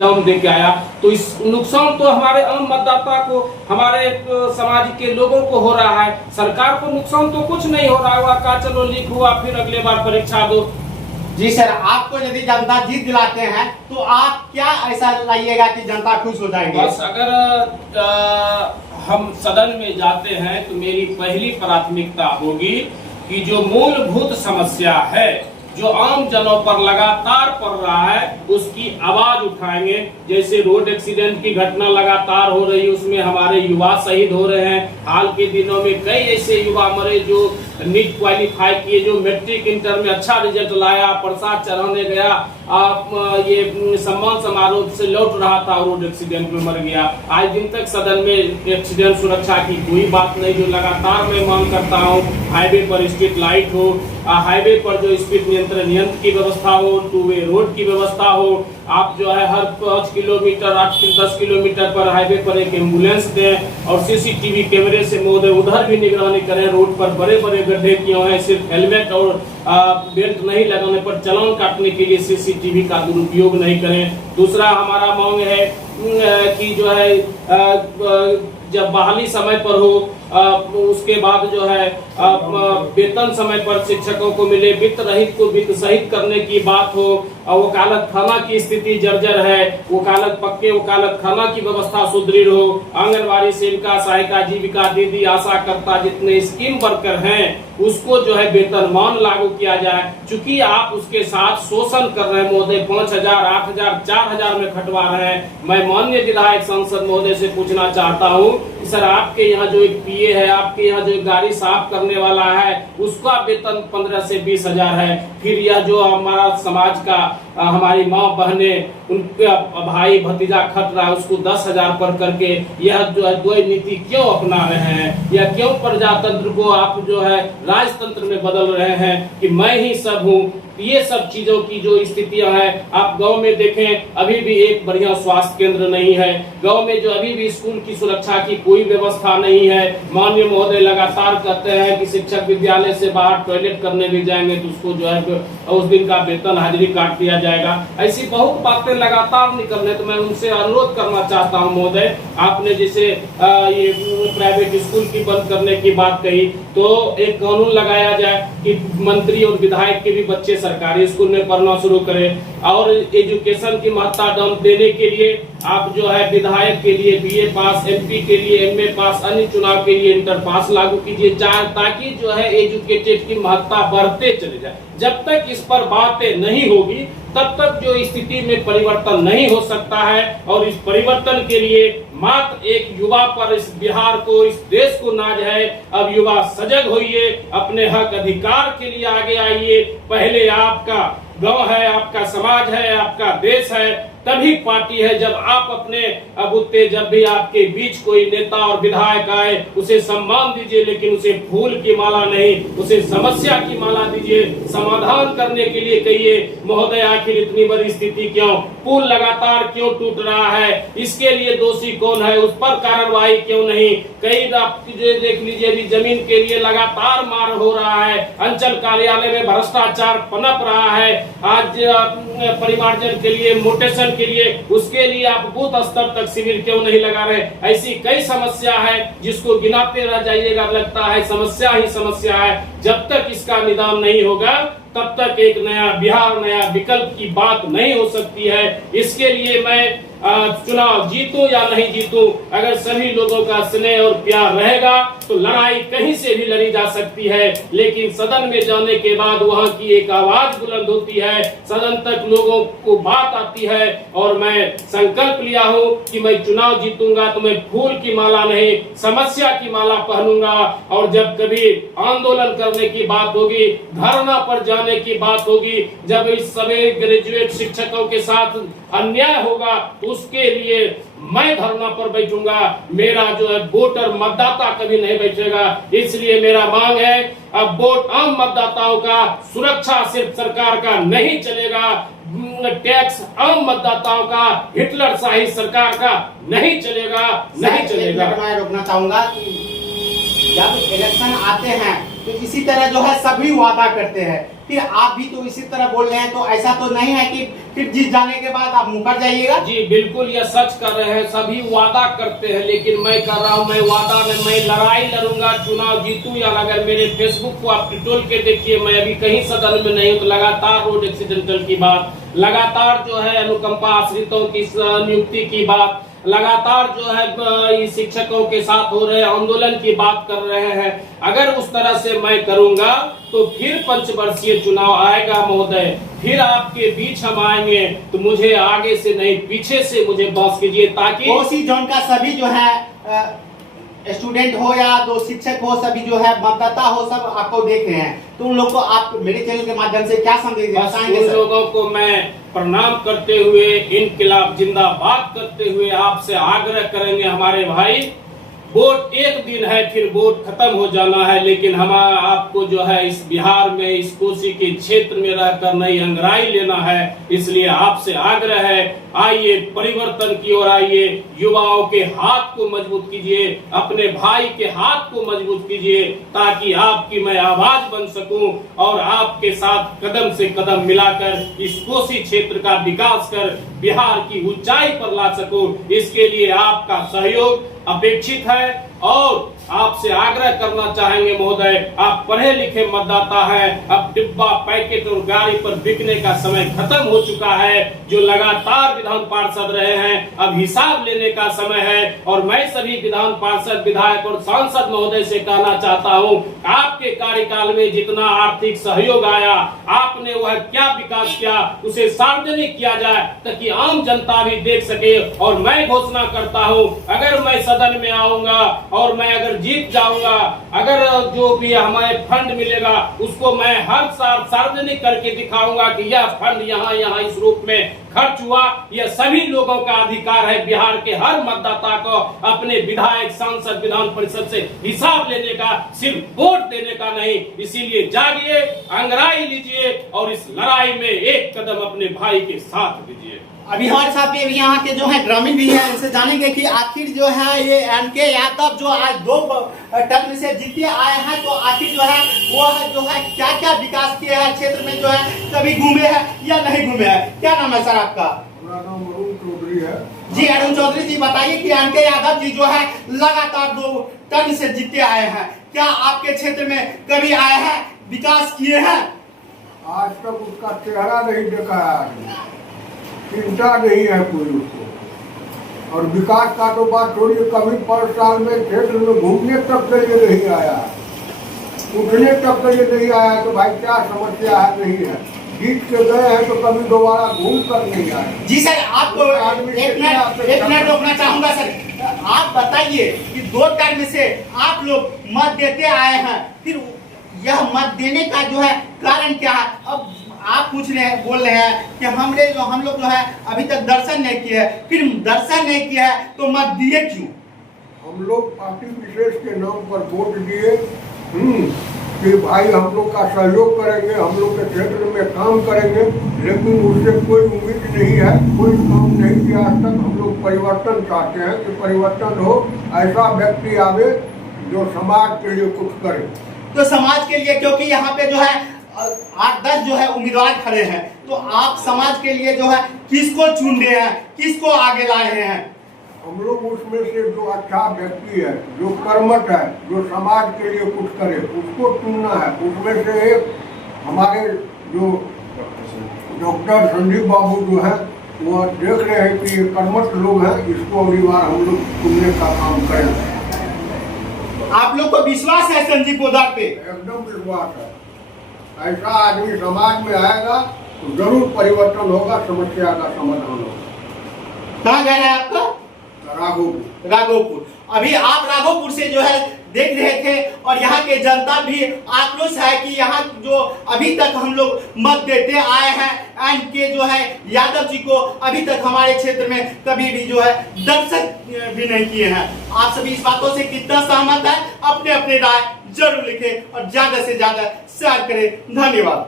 नाम दे के आया, तो इस नुकसान तो हमारे आम मतदाता को, हमारे समाज के लोगों को हो रहा है। सरकार को नुकसान तो कुछ नहीं हो रहा है, वह कहा चलो लीक हुआ फिर अगले बार परीक्षा दो। जी सर, आपको यदि जनता जीत दिलाते हैं तो आप क्या ऐसा लाइएगा कि जनता खुश हो जाएंगे? बस अगर हम सदन में जाते हैं तो मेरी पहली प्राथमिकता होगी कि जो मूलभूत समस्या है, जो आम जनों पर लगातार पड़ रहा है, उसकी आवाज उठाएंगे। जैसे रोड एक्सीडेंट की घटना लगातार हो रही है, उसमें हमारे युवा शहीद हो रहे हैं। हाल के दिनों में कई ऐसे युवा मरे जो नीट क्वालिफाई किए, जो मैट्रिक इंटर में अच्छा रिजल्ट लाया, प्रसाद चढ़ाने गया, ये सम्मान समारोह से लौट रहा था, रोड एक्सीडेंट में मर गया। आज दिन तक सदन में एक्सीडेंट सुरक्षा की कोई बात नहीं, जो लगातार मैं मांग करता हूँ। हाईवे पर स्ट्रीट लाइट हो, हाईवे पर जो स्पीड नियंत्रण यंत्र की व्यवस्था हो, टू वे रोड की व्यवस्था हो। आप जो है हर 5 किलोमीटर 10 किलोमीटर पर हाईवे पर एक एम्बुलेंस दें, और सीसीटीवी कैमरे से महोदय उधर भी निगरानी करें। रोड पर बड़े बड़े गड्ढे क्यों हैं, सिर्फ हेलमेट और बेल्ट नहीं लगाने पर चालान काटने के लिए सीसीटीवी का दुरुपयोग नहीं करें। दूसरा हमारा मांग है कि जो है जब बहाली समय पर हो, उसके बाद जो है वेतन समय पर शिक्षकों को मिले, वित्त रहित को वित्त सहित करने की बात हो। वकालत खाना की स्थिति जर्जर है, वकालत पक्के वकालत खाना की व्यवस्था सुदृढ़ हो। आंगनबाड़ी सेविका, सहायिका, जीविका दीदी, आशा करता, जितने स्कीम वर्कर हैं, उसको जो है वेतनमान लागू किया जाए। चूंकि आप उसके साथ शोषण कर रहे हैं महोदय, 5,000, 8,000, 4,000 में खटवा रहे हैं। मैं माननीय विधायक सांसद महोदय से पूछना चाहता हूँ, सर आपके यहाँ जो एक पीए है, आपके यहाँ जो एक गाड़ी साफ करने वाला है, उसका वेतन 15 से 20,000 है। फिर यह जो हमारा समाज का हमारी माँ बहने, उनका भाई भतीजा खट रहा है, उसको 10,000 पर करके यह जो है द्वैत नीति क्यों अपना रहे हैं? या क्यों प्रजातंत्र को आप जो है राजतंत्र में बदल रहे हैं कि मैं ही सब हूँ? ये सब चीजों की जो स्थितियां हैं, आप गांव में देखें, अभी भी एक बढ़िया स्वास्थ्य केंद्र नहीं है। गांव में जो अभी भी स्कूल की सुरक्षा की कोई व्यवस्था नहीं है। माननीय महोदय लगातार कहते हैं कि शिक्षक विद्यालय से बाहर टॉयलेट करने भी जाएंगे तो उसको जो है उस दिन का वेतन हाजिरी काट दिया जाएगा। ऐसी बहुत बातें लगातार निकल रही, तो मैं उनसे अनुरोध करना चाहता हूँ महोदय, आपने जैसे ये प्राइवेट स्कूल की बंद करने की बात कही, तो एक कानून लगाया जाए कि मंत्री और विधायक के भी बच्चे सरकारी स्कूल में पढ़ना शुरू करें। और एजुकेशन की महत्ता देने के लिए आप जो है विधायक के लिए बीए पास, एमपी के लिए एमए पास, अन्य चुनाव के लिए इंटर पास लागू कीजिए, ताकि जो है एजुकेटेड की महत्ता बढ़ते चले जाए। जब तक इस पर बातें नहीं होगी, तब तक जो स्थिति में परिवर्तन नहीं हो सकता है। और इस परिवर्तन के लिए मात्र एक युवा पर इस बिहार को, इस देश को नाज है। अब युवा सजग होइए, अपने हक अधिकार के लिए आगे आइए। पहले आपका गांव है, आपका समाज है, आपका देश है, तभी पार्टी है। जब आप अपने अबुत्ते, जब भी आपके बीच कोई नेता और विधायक आए, उसे सम्मान दीजिए, लेकिन उसे फूल की माला नहीं, उसे समस्या की माला दीजिए। समाधान करने के लिए कहिए, महोदय आखिर इतनी बड़ी स्थिति क्यों, पुल लगातार क्यों टूट रहा है, इसके लिए दोषी कौन है, उस पर कार्रवाई क्यों नहीं? कई आप देख लीजिए, अभी जमीन के लिए लगातार मार हो रहा है, अंचल कार्यालय में भ्रष्टाचार पनप रहा है। आज परिमार्जन के लिए, मोटेशन के लिए, उसके लिए आप बूथ स्तर तक शिविर क्यों नहीं लगा रहे? ऐसी कई समस्या है जिसको गिनाते रह जाइएगा, लगता है समस्या ही समस्या है। जब तक इसका निदान नहीं होगा, तब तक एक नया बिहार, नया विकल्प की बात नहीं हो सकती है। इसके लिए मैं चुनाव जीतूं या नहीं जीतूं, अगर सभी लोगों का स्नेह और प्यार रहेगा तो लड़ाई कहीं से भी लड़ी जा सकती है। लेकिन सदन में जाने के बाद वहां की एक आवाज बुलंद होती है, सदन तक लोगों को बात आती है। और मैं संकल्प लिया हूं कि मैं चुनाव जीतूंगा तो मैं फूल की माला नहीं, समस्या की माला पहनूंगा। और जब कभी आंदोलन करने की बात होगी, धरना पर जाने की बात होगी, जब इस सभी ग्रेजुएट शिक्षकों के साथ अन्याय होगा, उसके लिए मैं धरना पर बैठूंगा। मेरा जो है वोटर मतदाता कभी नहीं बैठेगा। इसलिए मेरा मांग है, अब वोट आम मतदाताओं का, सुरक्षा सिर्फ सरकार का नहीं चलेगा, टैक्स आम मतदाताओं का, हिटलर शाही सरकार का नहीं चलेगा, नहीं चलेगा। मैं रोकना चाहूंगा कि जब इलेक्शन आते हैं तो इसी तरह जो है सभी वादा करते हैं फिर आप भी तो इसी तरह बोल रहे हैं, तो ऐसा तो नहीं है कि फिर जीत जाने के बाद आप मुकर जाइएगा? जी बिल्कुल, यह सच कर रहे हैं। सभी वादा करते हैं, लेकिन मैं कर रहा हूं, मैं वादा में मैं लड़ाई लड़ूंगा, चुनाव जीतूं या अगर मेरे फेसबुक को आप टोल के देखिए, मैं अभी कहीं सदन में नहीं हूं, तो लगातार रोड एक्सीडेंटल की बात, लगातार जो है अनुकंपा आश्रितों की नियुक्ति की बात, लगातार जो है शिक्षकों के साथ हो रहे आंदोलन की बात कर रहे हैं। अगर उस तरह से मैं करूंगा तो फिर पंचवर्षीय चुनाव आएगा महोदय, फिर आपके बीच हम आएंगे, तो मुझे आगे से नहीं पीछे से मुझे बस कीजिए, ताकि कोसी जोन का सभी जो है स्टूडेंट हो या दो शिक्षक हो, सभी जो है मतदाता हो, सब आपको देख रहे हैं, तो उन लोग को आप मेरे चैनल के माध्यम से क्या संदेश देना चाहेंगे? उन लोगों को मैं प्रणाम करते हुए, इनकलाब जिंदाबाद करते हुए आपसे आग्रह करेंगे, हमारे भाई वोट एक दिन है, फिर वोट खत्म हो जाना है, लेकिन हमारा आपको जो है इस बिहार में, इस कोसी के क्षेत्र में रहकर नई अंगराई लेना है। इसलिए आपसे आग्रह है, आइए परिवर्तन की ओर आइए, युवाओं के हाथ को मजबूत कीजिए, अपने भाई के हाथ को मजबूत कीजिए, ताकि आपकी मैं आवाज बन सकूं और आपके साथ कदम से कदम मिलाकर इस कोसी क्षेत्र का विकास कर बिहार की ऊंचाई पर ला सकूं। इसके लिए आपका सहयोग अपेक्षित है और आपसे आग्रह करना चाहेंगे महोदय, आप पढ़े लिखे मतदाता हैं, अब डिब्बा पैकेट और गाड़ी पर बिकने का समय खत्म हो चुका है। जो लगातार विधान पार्षद रहे हैं, अब हिसाब लेने का समय है। और मैं सभी विधान पार्षद, विधायक और सांसद महोदय से कहना चाहता हूं, आपके कार्यकाल में जितना आर्थिक सहयोग आया, आपने वह क्या विकास किया, उसे सार्वजनिक किया जाए, ताकि आम जनता भी देख सके। और मैं घोषणा करता हूं, अगर मैं सदन में आऊंगा और मैं अगर जीत जाऊंगा, अगर जो भी हमें फंड मिलेगा उसको मैं हर साल सार्वजनिक करके दिखाऊंगा कि यह फंड यहाँ इस रूप में खर्च हुआ। यह सभी लोगों का अधिकार है, बिहार के हर मतदाता को अपने विधायक, सांसद, विधान परिषद से हिसाब लेने का, सिर्फ वोट देने का नहीं। इसीलिए जागिए, अंगराई लीजिए और इस लड़ाई में एक कदम अपने भाई के साथ दीजिए। अभी हमारे साथ भी यहाँ के जो है ग्रामीण भी है, इनसे जानेंगे कि आखिर जो है ये एनके यादव जो आज 2 टर्म से जीते आए हैं, तो आखिर जो है वो जो है क्या क्या विकास किया है क्षेत्र में, जो है कभी घूमे हैं या नहीं घूमे हैं? क्या नाम है सर आपका? मेरा नाम अरुण चौधरी है। जी अरुण चौधरी जी, बताइए कि एनके यादव जी जो है लगातार 2 टर्म से जीते आए हैं, क्या आपके क्षेत्र में कभी आए हैं, विकास किए हैं? आज तक उसका चेहरा नहीं देखा है आदमी, चिंता नहीं है कोई उसको। और विकास का तो बात छोड़िए, कभी 5 साल में क्षेत्र में घूमने तक के लिए नहीं आया, उठने तक के लिए नहीं आया, तो भाई क्या समस्या है? नहीं है, जीत के गए हैं तो कभी दोबारा घूम कर नहीं आए। जी सर, आपको एक मिनट रोकना चाहूंगा सर। आप बताइए कि 2 टर्म से आप लोग मत देते आए हैं, फिर यह मत देने का जो है कारण क्या है? अब आप बोल रहे हैं कि हम लोग जो है अभी तक दर्शन नहीं किया है, फिर दर्शन नहीं किया है तो मत दिए क्यों? हम लोग पार्टी विशेष के नाम पर वोट दिए कि भाई हम लोग का सहयोग करेंगे, हम लोग के क्षेत्र में काम करेंगे, लेकिन उससे कोई उम्मीद नहीं है, कोई काम नहीं किया आज तक। हम लोग परिवर्तन चाहते हैं कि परिवर्तन हो, ऐसा व्यक्ति आवे जो समाज के लिए कुछ करे। तो समाज के लिए, क्योंकि यहाँ पे जो है 8-10 जो है उम्मीदवार खड़े हैं, तो आप समाज के लिए जो है किसको चुन रहे हैं, किसको आगे ला रहे हैं? हम लोग उसमें से जो अच्छा व्यक्ति है, जो कर्मठ है, जो समाज के लिए कुछ करे, उसको चुनना है। उसमें से एक हमारे जो डॉक्टर संदीप बाबू जो है, वो देख रहे हैं कि ये कर्मठ लोग हैं, इसको अगली बार हम लोग चुनने का काम करें। आप लोग को विश्वास है संदीप पोदार पे? एकदम विश्वास है। ऐसा आदमी समाज में आएगा तो जरूर परिवर्तन होगा, समस्या का समाधान होगा। कहाँ गए हैं आपका? राघोपुर। राघोपुर। अभी आप राघोपुर से जो है देख रहे थे, और यहाँ के जनता भी आक्रोश है कि यहाँ जो अभी तक हम लोग मत देते आए हैं एनके जो है यादव जी को, अभी तक हमारे क्षेत्र में कभी भी जो है दर्शन भी नहीं किए हैं। आप सभी इस बातों से कितना सहमत है? अपने अपने राय जरूर लिखें और ज्यादा से ज्यादा शेयर करें। धन्यवाद।